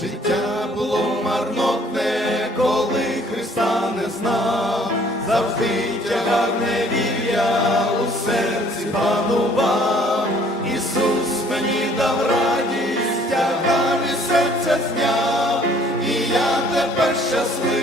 Життя було марнотне, коли Христа не знав, завжди тягар невір'я у серці панував. Ісус мені дав радість, тягар і серця зняв, і я тепер щасливий,